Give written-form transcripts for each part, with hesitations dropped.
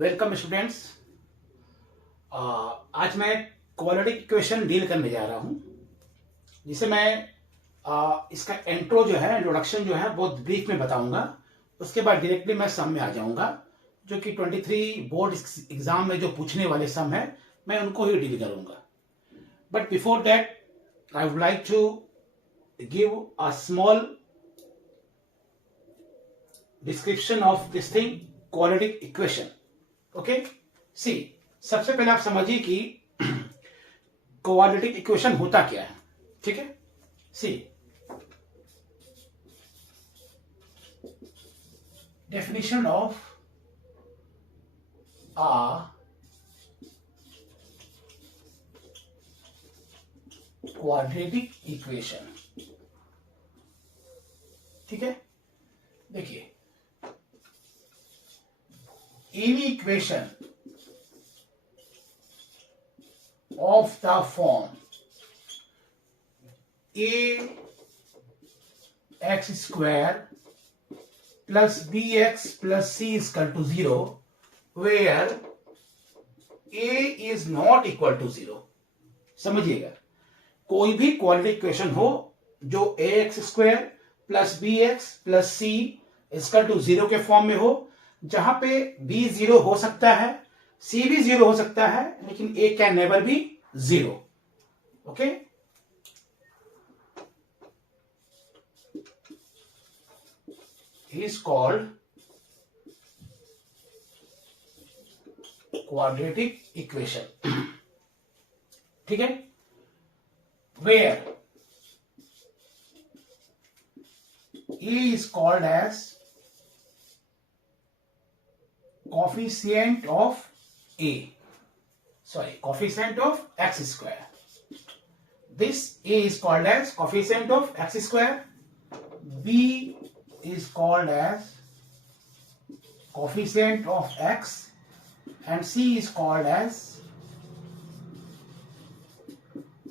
Welcome students. आज मैं quadratic equation deal करने जा रहा हूं, जिसे मैं इसका इंट्रो जो है, इंट्रोडक्शन जो है, बहुत ब्रीफ में बताऊंगा। उसके बाद डायरेक्टली मैं सम में आ जाऊंगा, जो कि 23 बोर्ड एग्जाम में जो पूछने वाले सम है, मैं उनको ही डील करूंगा। But before that I would like to give a small description of this thing, quadratic equation. Okay, see, सबसे पहले आप समझिए कि क्वाड्रेटिक इक्वेशन होता क्या है। ठीक है, see, definition of a quadratic equation. ठीक है, देखिए, any equation of the form ax square plus bx plus c is equal to 0 where a is not equal to 0। समझिएगा, कोई भी क्वाड्रेटिक इक्वेशन हो जो ax square plus bx plus c equal to 0 के form में हो, जहां पे b 0 हो सकता है, c भी 0 हो सकता है, लेकिन a can never be 0। Okay, is called quadratic equation। ठीक है, where a is called as coefficient of coefficient of x square. This a is called as coefficient of x square, b is called as coefficient of x, and c is called as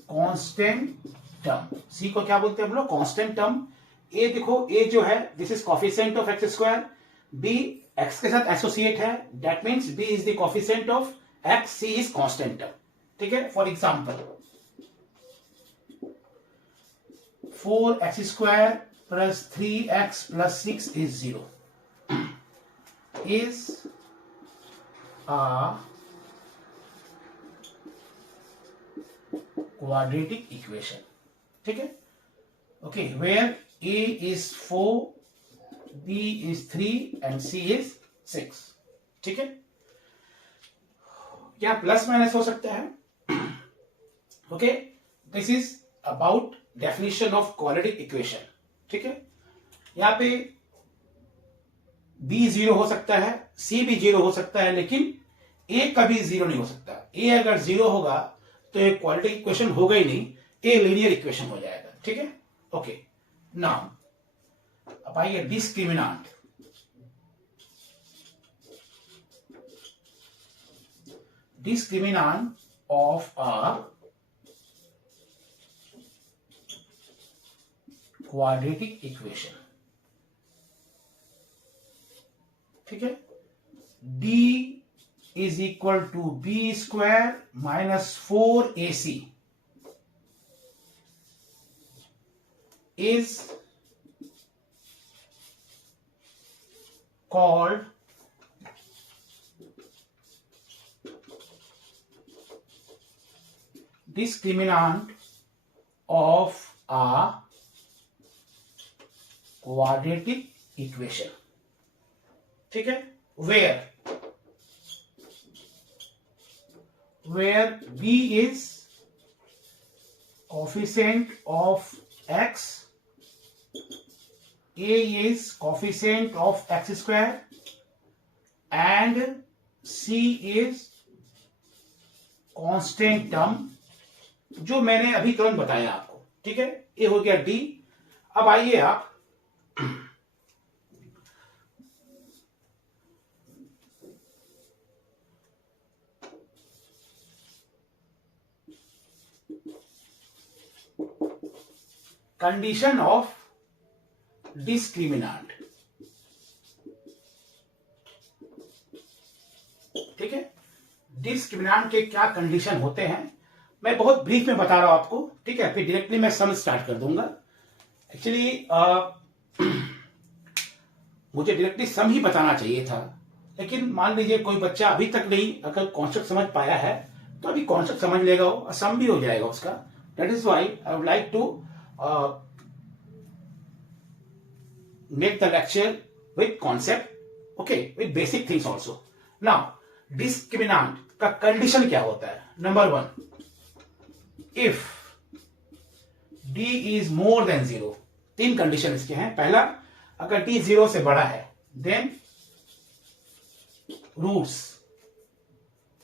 constant term। c को क्या बोलते हैं हम लोग? Constant term. a देखो, a जो है, this is coefficient of x square, b x के साथ एसोसिएट है, that means b is the coefficient of x, c is constant term. ठीक है, for example 4x square plus 3x plus 6 is 0 is a quadratic equation। ठीक है, okay, where a is 4, b is 3 and c is 6। ठीक है, क्या plus minus हो सकता है? Okay, this is about definition of quadratic equation. ठीक है, यहां पे b 0 हो सकता है, c भी 0 हो सकता है, लेकिन a कभी 0 नहीं हो सकता। a अगर 0 होगा तो एक क्वाड्रेटिक इक्वेशन होगा ही नहीं, a लीनियर इक्वेशन हो जाएगा। ठीक है, ओके, नाउ अब आइए discriminant. Discriminant of a quadratic equation. ठीक है, d is equal to b square minus 4ac is called discriminant of a quadratic equation। ठीक है, where b is coefficient of x, a is coefficient of x square, and c is constant term, जो मैंने अभी तुरंत बताया आपको। ठीक है, ये हो गया d। अब आइए आप कंडीशन ऑफ डिस्क्रिमिनांट। ठीक है। डिस्क्रिमिनेंट के क्या कंडीशन होते हैं मैं बहुत ब्रीफ में बता रहा हूं आपको, ठीक है। फिर डायरेक्टली मैं सम स्टार्ट कर दूंगा। एक्चुअली मुझे डायरेक्टली सम ही बताना चाहिए था, लेकिन मान लीजिए कोई बच्चा अभी तक नहीं अगर कॉन्सेप्ट समझ पाया है तो अभी कॉन्सेप्ट समझ लेगा, वो सम भी हो जाएगा उसका। That is why I would like to make the lecture with concept, okay, with basic things also. Now discriminant का कंडीशन क्या होता है? Number 1, if d is more than 0, 3 condition इसके हैं। पहला, अगर d 0 से बड़ा है, then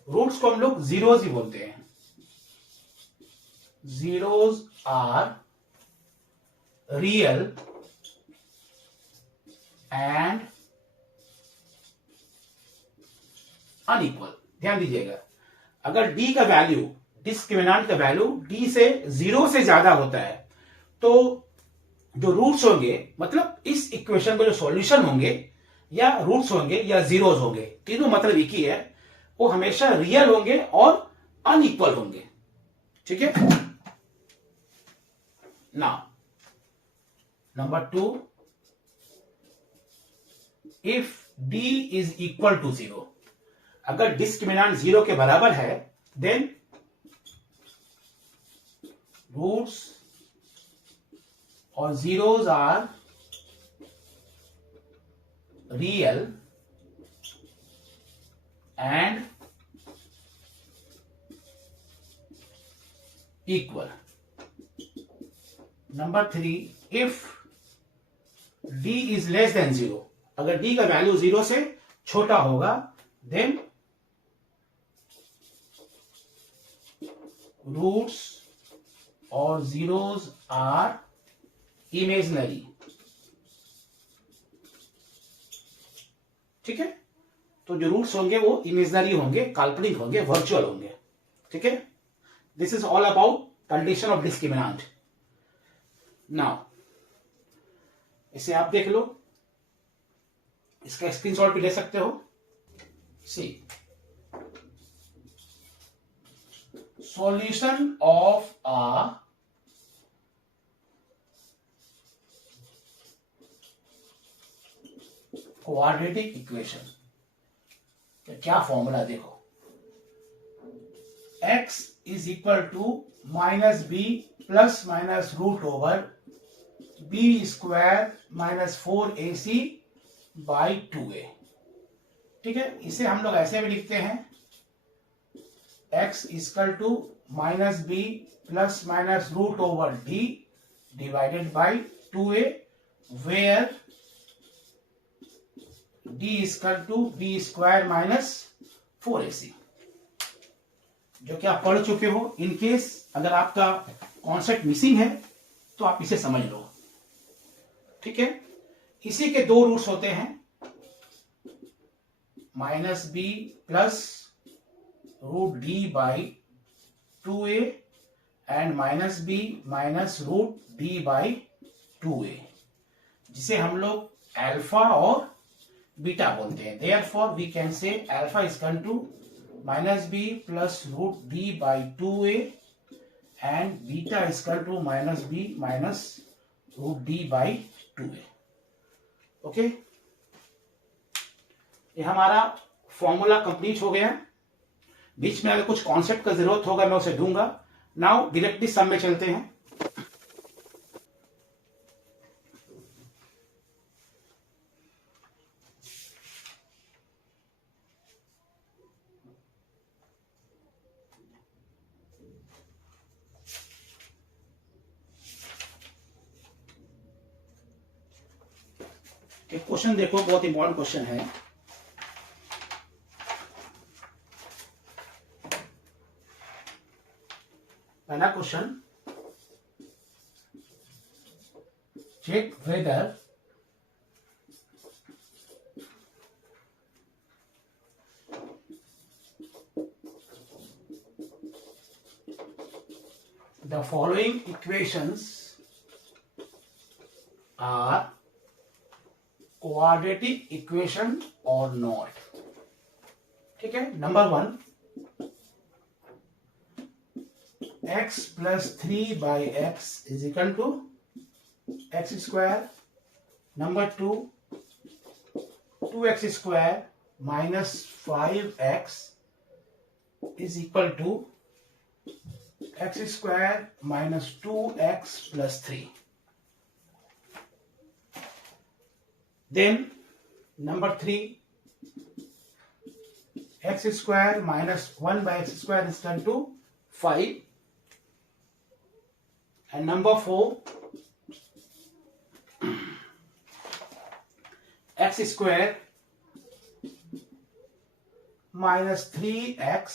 रूट्स को हम लोग जीरोस ही बोलते हैं। Zeros are real and unequal. ध्यान दीजिएगा, अगर d का वैल्यू, डिस्क्रिमिनेंट का वैल्यू d से 0 से ज्यादा होता है तो जो रूट्स होंगे, मतलब इस इक्वेशन के जो सॉल्यूशन होंगे या रूट्स होंगे या जीरोस होंगे, तीनों मतलब एक ही है, वो हमेशा रियल होंगे और अनइक्वल होंगे, ठीक है। Now number 2, if d is equal to 0, अगर डिस्क्रिमिनेंट 0 के बराबर है, देन रूट्स और zeros are real and equal. Number 3, if d is less than 0, अगर d का वैल्यू 0 से छोटा होगा, देन रूट्स और जीरोस आर इमेजिनरी, ठीक है। तो जो रूट्स होंगे वो इमेजिनरी होंगे, काल्पनिक होंगे, वर्चुअल होंगे, ठीक है। This is all about condition of discriminant. Now इसे आप देख लो, इसका स्क्रीनशॉट भी ले सकते हो। See, solution of a quadratic equation, क्या फॉर्मूला देखो, x is equal to minus b plus minus root over b square minus 4ac by 2a, ठीक है। इसे हम लोग ऐसे भी लिखते हैं, x equal to minus b plus minus root over d divided by 2a, where d equal to b square minus 4ac, जो कि आप पढ़ चुके हो। इन केस अगर आपका कॉन्सेप्ट मिसिंग है तो आप इसे समझ लो, ठीक है। इसी के 2 रूट्स होते हैं, minus b plus root d by 2a and minus b minus root d by 2a, जिसे हम लोग अल्फा और बीटा बोलते हैं। Therefore we can say alpha is equal to minus b plus root d by 2a and beta is equal to minus b minus root d by 2a, okay. ये हमारा formula complete हो गया। बीच में अगर कुछ concept का जरूरत होगा मैं उसे दूंगा। नाउ डायरेक्टली सम में चलते हैं। एक क्वेश्चन देखो, बहुत इंपॉर्टेंट क्वेश्चन है। पहला question, check whether the following equations are quadratic equation or not, ठीक है। Number 1 x plus 3/x is equal to x square. Number 2 2x square minus 5x is equal to x square minus 2x plus 3। Then number 3 x square minus 1/x square is equal to 5, and number 4 x square minus 3x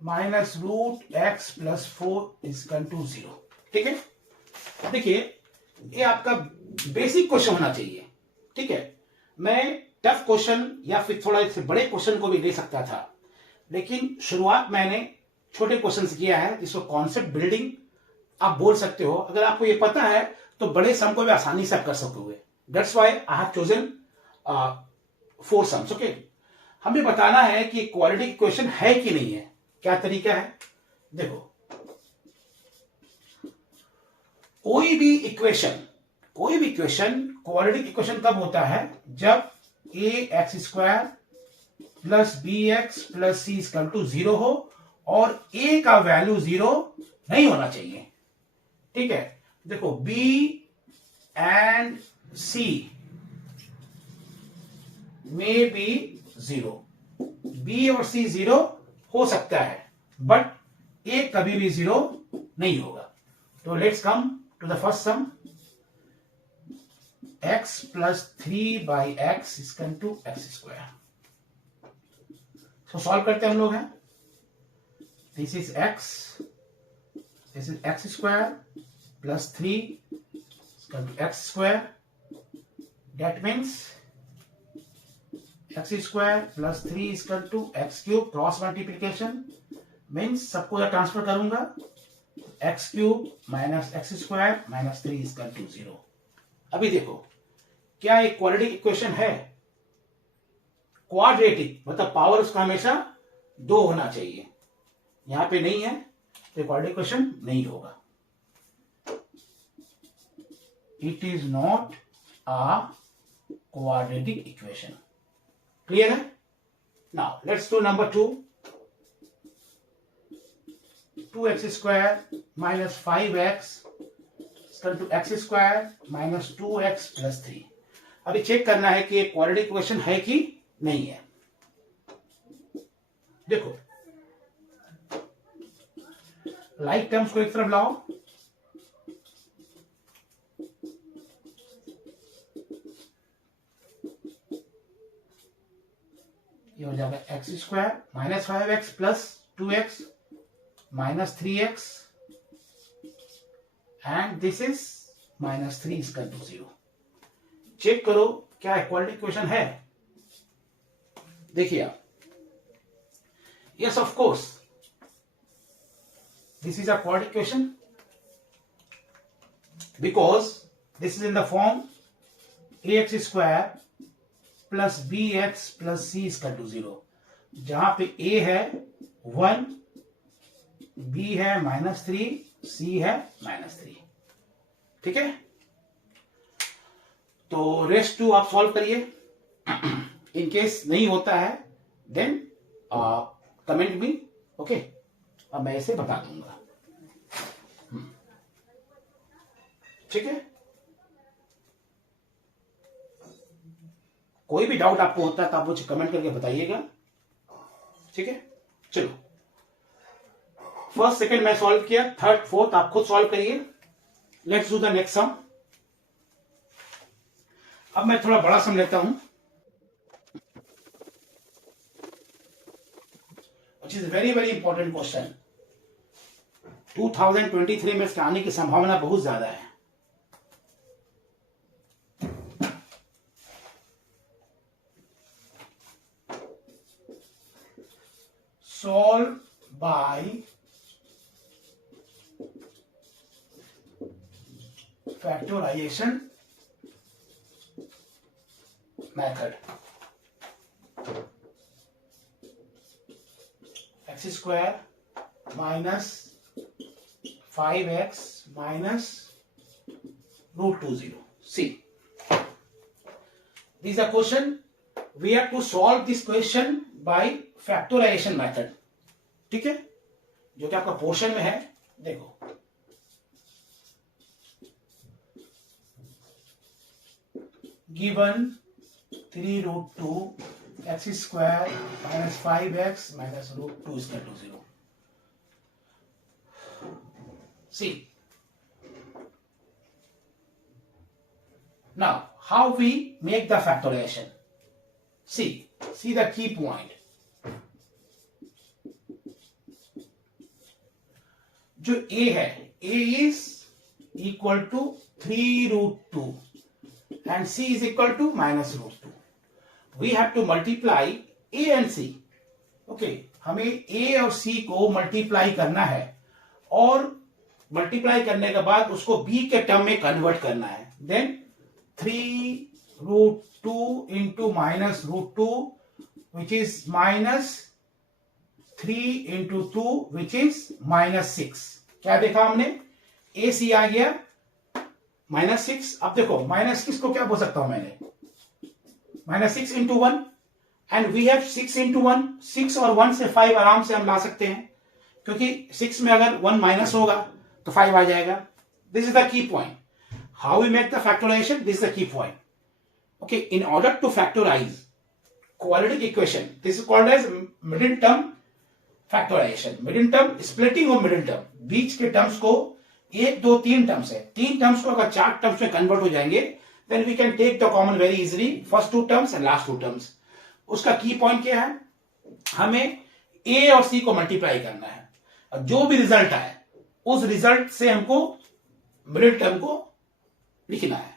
minus root x plus 4 is equal to 0। ठीक है। देखिए ये आपका basic question होना चाहिए। ठीक है, मैं टफ क्वेश्चन या फिर थोड़ा इससे बड़े क्वेश्चन को भी ले सकता था, लेकिन शुरुआत मैंने छोटे क्वेश्चन से किया है, जिसको कॉन्सेप्ट बिल्डिंग आप बोल सकते हो। अगर आपको ये पता है तो बड़े सम को भी आसानी से आप कर सकोगे। That's why I have chosen 4 sums. Okay, हमें बताना है कि क्वालिटी इक्वेशन है कि नहीं है। क्या तरीका है, देखो कोई भी इक्वेशन क्वाड्रेटिक इक्वेशन कब होता है, जब a x square plus b x plus c equal to 0 हो और ए का वैल्यू 0 नहीं होना चाहिए। ठीक है, देखो बी एंड सी में बी 0, बी और सी 0 हो सकता है, बट ए कभी भी 0 नहीं होगा। तो let's come to the first sum, x plus 3/x is equal to x square। तो सॉल्व करते हैं हम लोग हैं। This is x, this is x square plus 3 is equal to x square। That means x square plus 3 is equal to x cube। Cross multiplication means सबको transfer करूंगा, x cube minus x square minus 3 is equal to 0। अभी देखो क्या एक quadratic equation है, quadratic मतलब power उसका हमेशा 2 होना चाहिए। यहां पे नहीं है तो क्वाड्रेटिक इक्वेशन नहीं होगा। It is not a quadratic equation. Clear है। Now let's do number 2, 2x square minus 5x equal to x square minus 2x plus 3। अभी चेक करना है कि क्वाड्रेटिक इक्वेशन है कि नहीं है। देखो लाइक टर्म्स को एक तरफ लाओ, ये हो जाएगा x square minus 5x plus 2x minus 3x and this is minus 3 is equal to 0। Check करो क्या क्वाड्रेटिक इक्वेशन है। देखिए आप, yes of course this is a quadratic equation because this is in the form ax square plus b x plus c equal to 0, जहां पे a है 1, b है -3, c है -3। ठीक है, तो रेस्ट 2 आप सॉल्व करिए। इन केस नहीं होता है देन कमेंट मी। ओके, अब मैं इसे बता दूंगा। ठीक है, कोई भी डाउट आपको होता है तो आप मुझे कमेंट करके बताइएगा। ठीक है, चलो फर्स्ट सेकंड मैं सॉल्व किया, थर्ड फोर्थ आप खुद सॉल्व करिए। Let's do the next sum. अब मैं थोड़ा बड़ा सम लेता हूं, which is very very important question. 2023 में इसके आने की संभावना बहुत ज्यादा है। Solve by factorization method. X square minus 5x minus root 2 0. See, this is a question. We have to solve this question by factorization method. ठीक है, जो कि आपका पोर्शन में है. देखो, given 3 root 2 x square minus 5x minus root 2 is equal to 0. See, now how we make the factorization? See the key point. जो a है, a is equal to 3 root 2 and c is equal to minus root 2. We have to multiply a and c. Okay, हमें a और c को multiply करना है और multiply करने के बाद उसको b के टर्म में कन्वर्ट करना है. Then 3 root 2 into minus root 2 which is minus 3 into 2 which is minus 6. क्या देखा हमने? ए सी आ गया -6. अब देखो -6 को क्या बोल सकता हूं मैंने? -6 into 1 and we have 6 into 1. 6 और 1 से 5 आराम से हम ला सकते हैं, क्योंकि 6 में अगर 1 माइनस होगा तो 5 आ जाएगा. This is the key point. How we make the factorization? This is the key point. Okay, in order to factorize quadratic equation, this is called as middle term factorization. Middle term, splitting of middle term. बीच के terms को 1 2 3 terms है, 3 terms को अगर 4 terms में convert हो जाएंगे, then we can take the common very easily. First 2 terms and last 2 terms. उसका की पॉइंट क्या है? हमें ए और सी को मल्टीप्लाई करना है. जो भी रिजल्ट आए उस रिजल्ट से हमको मिडिल टर्म को लिखना है.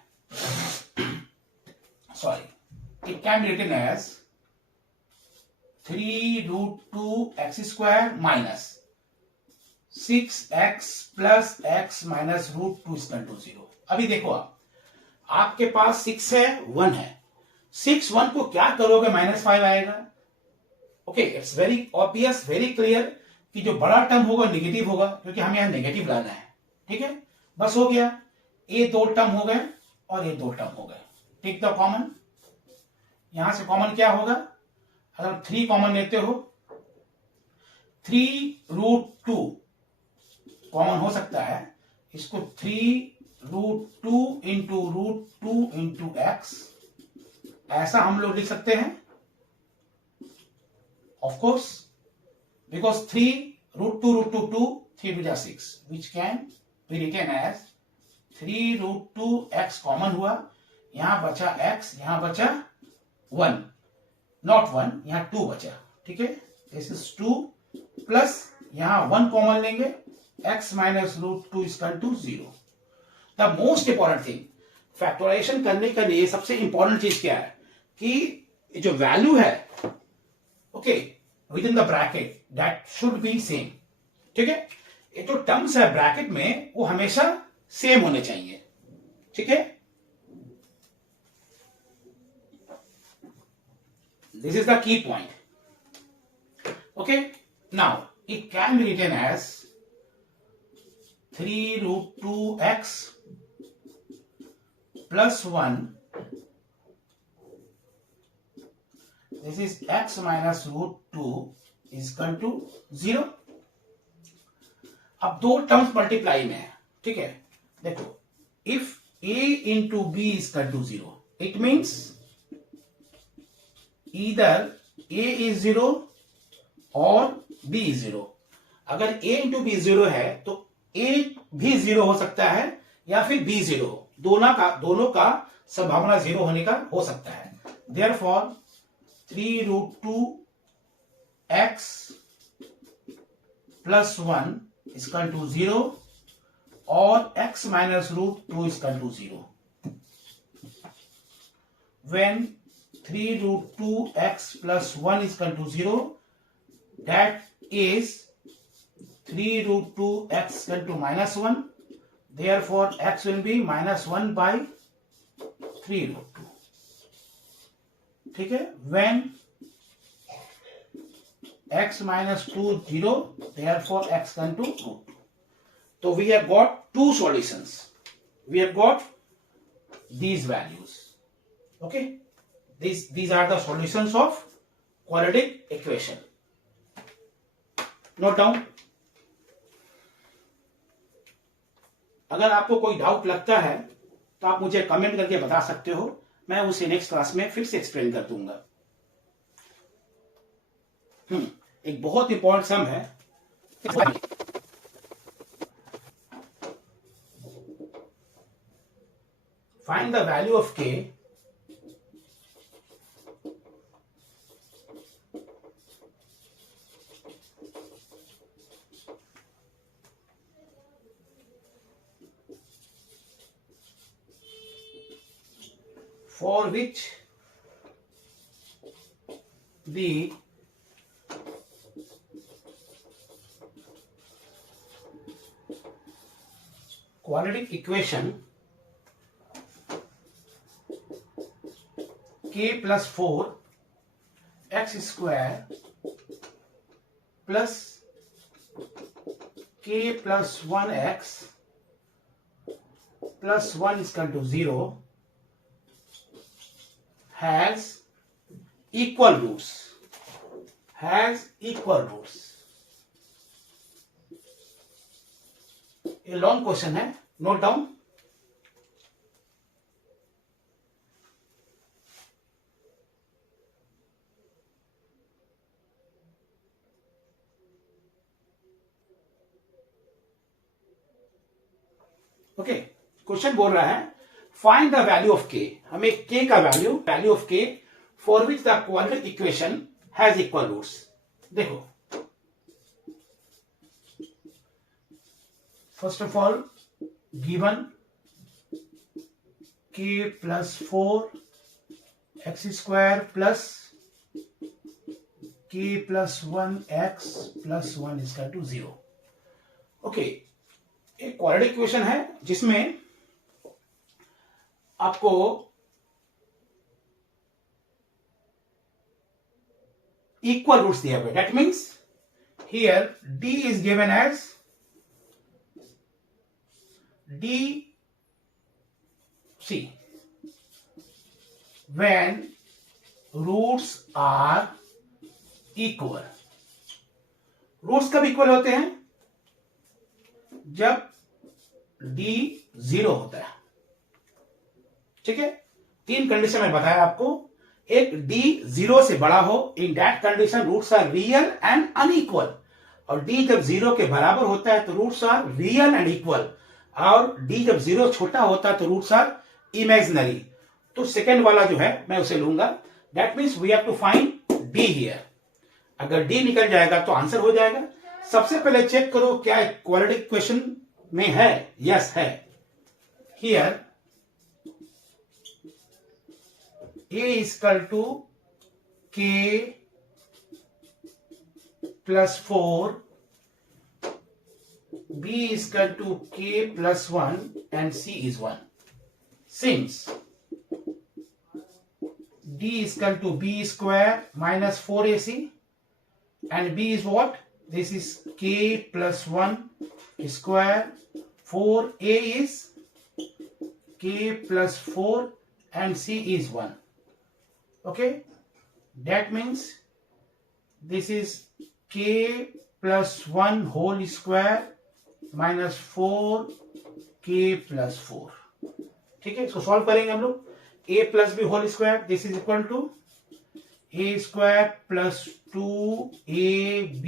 Sorry, it can be written as 3 root 2 x square minus 6x plus x minus root 2 equal to 0. अभी देखो, आपके पास 6 है, 1 है. 6 1 को क्या करोगे? -5 आएगा. Okay, it's very obvious, very clear कि जो बड़ा टर्म होगा नेगेटिव होगा, क्योंकि हमें यहां नेगेटिव लाना है. ठीक है, बस हो गया. ये 2 टर्म हो गए और ये 2 टर्म हो गए. Take the common. यहां से कॉमन क्या होगा? अगर 3 कॉमन लेते हो, 3 रूट 2 कॉमन हो सकता है. इसको 3 root 2 into root 2 into x, ऐसा हम लोग लिख सकते हैं. Of course, because 3 root 2 2, 3 to 6, which can be written as 3 root 2 x common हुआ. यहां बचा x, यहां बचा 1, नॉट 1, यहां 2 बचा. ठीक है, दिस इज 2 प्लस यहां 1 कॉमन लेंगे, x minus root 2 equal to 0. The most important thing factorization करने के लिए सबसे इंपॉर्टेंट चीज क्या है कि जो वैल्यू है, okay, within the bracket that should be same. ठीक है, ये जो टर्म्स है ब्रैकेट में वो हमेशा सेम होने चाहिए. ठीक है, this is the key point. Okay, now it can be written as 3 root 2 x plus 1. This is x minus root 2 is equal to 0. अब 2 टर्म्स मल्टीप्लाई में है. ठीक है, देखो, if a into b is equal to 0, it means either a is 0 और b is 0. अगर a into B 0 है तो a भी 0 हो सकता है या फिर b 0. दोनों का संभावना 0 होने का हो सकता है. Therefore 3 root 2 x plus 1 equal to 0 और x minus root 2 equal to 0. When 3 root 2 x plus 1 is equal to 0, that is 3 root 2 x equal to minus 1. Therefore, x will be minus 1 by 3 root 2. ठीक है, when x minus 2 0, therefore x equal to root 2. So we have got two solutions. We have got these values. Okay, these are the solutions of quadratic equation. Note down. अगर आपको कोई doubt लगता है तो आप मुझे कमेंट करके बता सकते हो, मैं उसे नेक्स्ट क्लास में फिर से एक्सप्लेन कर दूंगा. एक बहुत इंपॉर्टेंट सम है. Find the value of k for which the quadratic equation k plus 4 x square plus k plus 1x plus 1 is equal to 0 has equal roots. A long question है, note down. Okay, question बोल रहा है find the value of k. हमें k का value of k for which the quadratic equation has equal roots. देखो, first of all given k plus 4 x square plus k plus 1x plus 1 is equal to 0. Okay, एक quadratic equation है जिसमें आपको equal roots दिए हुए. That means here d is given as d c when roots are equal. रूट्स कब इक्वल होते हैं? जब d 0 होता है. ठीक है, तीन कंडीशन में बताया आपको. एक, d 0 से बड़ा हो, in that condition roots are real and unequal. और d जब 0 के बराबर होता है तो roots are real and equal. और d जब 0 छोटा होता है तो रूट्स आर इमेजिनरी. तो सेकेंड वाला जो है मैं उसे लूंगा. That means we have to find d here. अगर d निकल जाएगा तो आंसर हो जाएगा. सबसे पहले चेक करो क्या क्वाड्रेटिक इक्वेशन में है. यस है. Here a is equal to k plus 4, b is equal to k plus 1 and c is 1. Since d is equal to b square minus 4ac and b is what? This is k plus 1 square. 4a is k plus 4 and c is 1. Okay, that means this is k plus 1 whole square minus 4k plus 4. ठीक है, इसको solve करेंगे हम लोग. a plus b whole square, this is equal to a square plus 2ab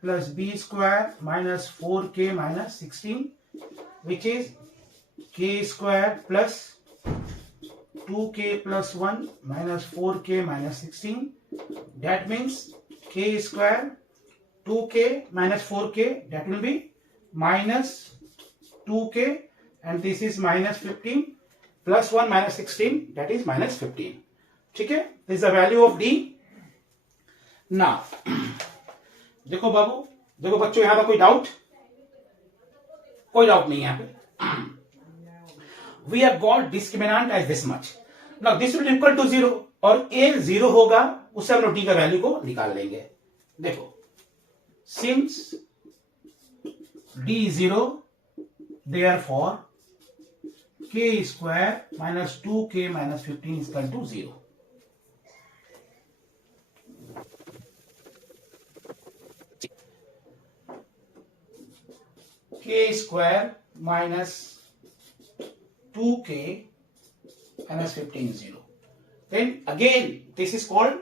plus b square minus 4k minus 16, which is k square plus 2k plus 1 minus 4k minus 16. That means k square 2k minus 4k, that will be minus 2k, and this is minus 15 plus 1 minus 16, that is minus 15. ठीक है, this is the value of d. Now देखो बाबू, देखो बच्चों, यहां पर कोई doubt? कोई doubt नहीं है यहां पे. We have got discriminant as this much. Now this will equal to 0 और a 0 होगा, उससे हम लोग d का वैल्यू को निकाल लेंगे. देखो, since d is 0, therefore k square minus 2k minus 15 is equal to 0. K square minus 2k minus 15 is 0. Then again this is called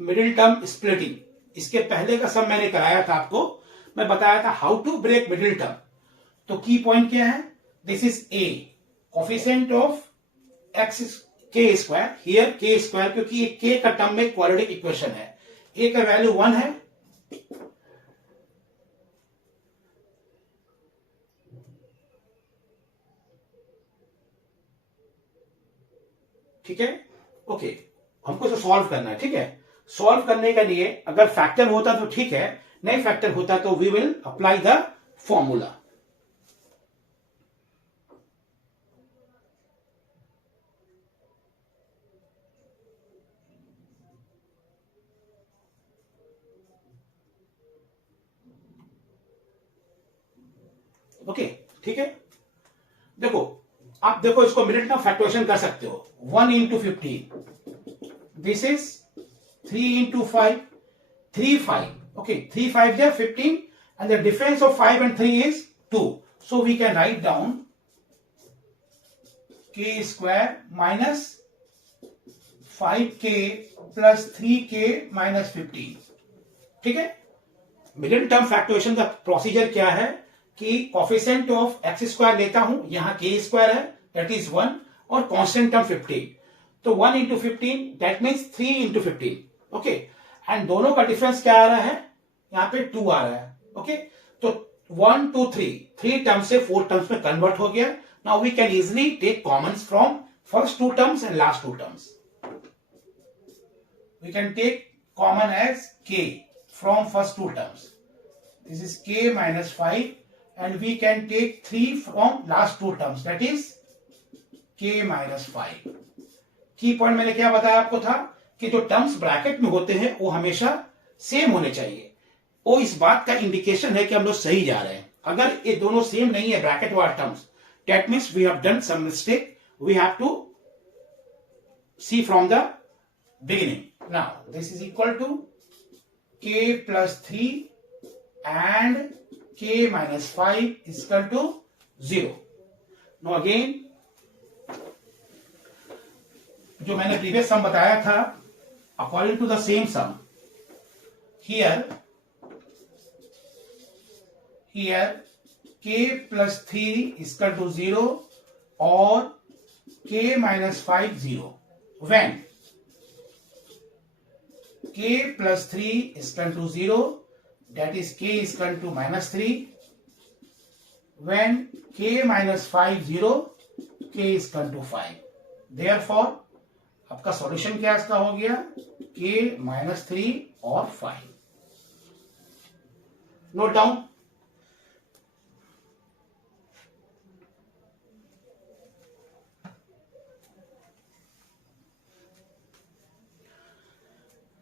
middle term splitting. इसके पहले का सब मैंने कराया था आपको, मैं बताया था how to break middle term. तो की पॉइंट क्या है? This is a coefficient of x के स्क्वायर. हियर के स्क्वायर क्योंकि ये के का टर्म में क्वाड्रेटिक इक्वेशन है. ए का वैल्यू 1 है, ठीक है. ओके, हमको इसे सॉल्व करना है. ठीक है, सॉल्व करने के लिए अगर फैक्टर होता तो ठीक है, नहीं फैक्टर होता तो we will apply the formula. Okay, ठीक है. देखो, आप देखो इसको मिनट में फैक्टोरेशन कर सकते हो. 1 into 15, this is 3 into 5, 3 5. Okay, 3 5 is 15 and the difference of 5 and 3 is 2. So we can write down k square minus 5k plus 3k minus 15. ठीक है. मिडिल टर्म फैक्टोरेशन का प्रोसीजर क्या है कि कोफिशिएंट ऑफ एक्स स्क्वायर लेता हूं, यहां के स्क्वायर है दैट इज 1 और कांस्टेंट टर्म 15. तो 1 into 15 that means 3 into 15. Okay, and दोनों का डिफरेंस क्या आ रहा है? यहां पे 2 आ रहा है. ओके, तो 1 2 3 टर्म्स से 4 टर्म्स में कन्वर्ट हो गया. Now we can easily take commons from first 2 terms and last 2 terms. We can take common as k from first 2 terms. This is k minus 5 and we can take 3 from last 2 terms, that is k minus 5. की point मैंने क्या बताया आपको था कि जो terms bracket में होते हैं वो हमेशा सेम होने चाहिए. वो इस बात का इंडिकेशन है कि हम लोग सही जा रहे हैं. अगर ये दोनों सेम नहीं है ब्रैकेट वाले terms, that means we have done some mistake. We have to see from the beginning. Now this is equal to k plus 3 and k minus 5 is equal to 0. Now again, जो मैंने previous sum बताया था, according to the same sum, here k plus 3 is equal to 0 और k minus 5 0. When k plus 3 is equal to 0, that is k is equal to minus 3. When k minus 5 0, k is equal to 5. Therefore आपका solution क्या इसका हो गया? k minus 3 और 5. Note down.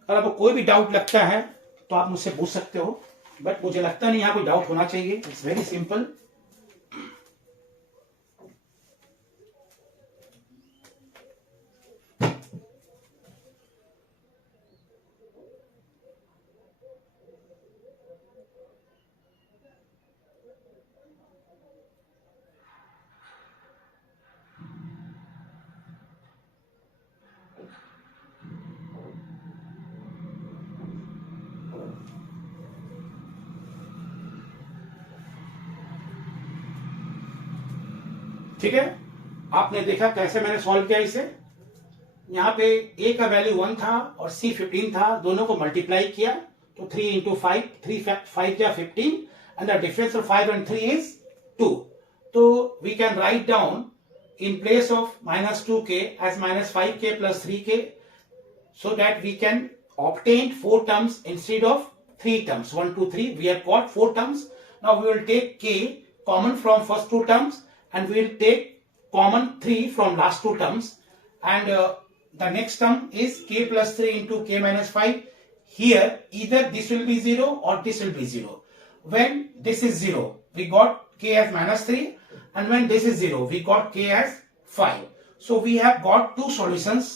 अगर आपको कोई भी डाउट लगता है तो आप मुझसे पूछ सकते हो, बट मुझे लगता नहीं यहाँ कोई डाउट होना चाहिए. It's very simple. ठीक है, आपने देखा कैसे मैंने सॉल्व किया इसे. यहाँ पे a का वैल्यू 1 था और c 15 था, दोनों को मल्टीप्लाई किया तो 3 इंटू 5, 3 5 या 15 and the difference of 5 and 3 is 2. तो we can write down in place of minus 2k as minus 5k plus 3k, so that we can obtain 4 terms instead of 3 terms. 1 2 3 we have got 4 terms. Now we will take k common from first 2 terms and we will take common 3 from last 2 terms, and the next term is k plus 3 into k minus 5. here either this will be 0 or this will be 0. When this is 0, we got k as -3, and when this is 0, we got k as 5. So we have got two solutions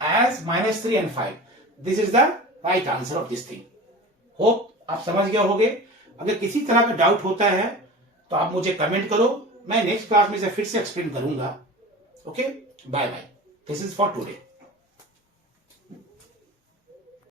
as -3 and 5. This is the right answer of this thing. Hope आप समझ गए होगे. अगर किसी तरह का doubt होता है तो आप मुझे कमेंट करो, मैं नेक्स्ट क्लास में से फिर से एक्सप्लेन करूंगा. Okay, bye bye. This is for today.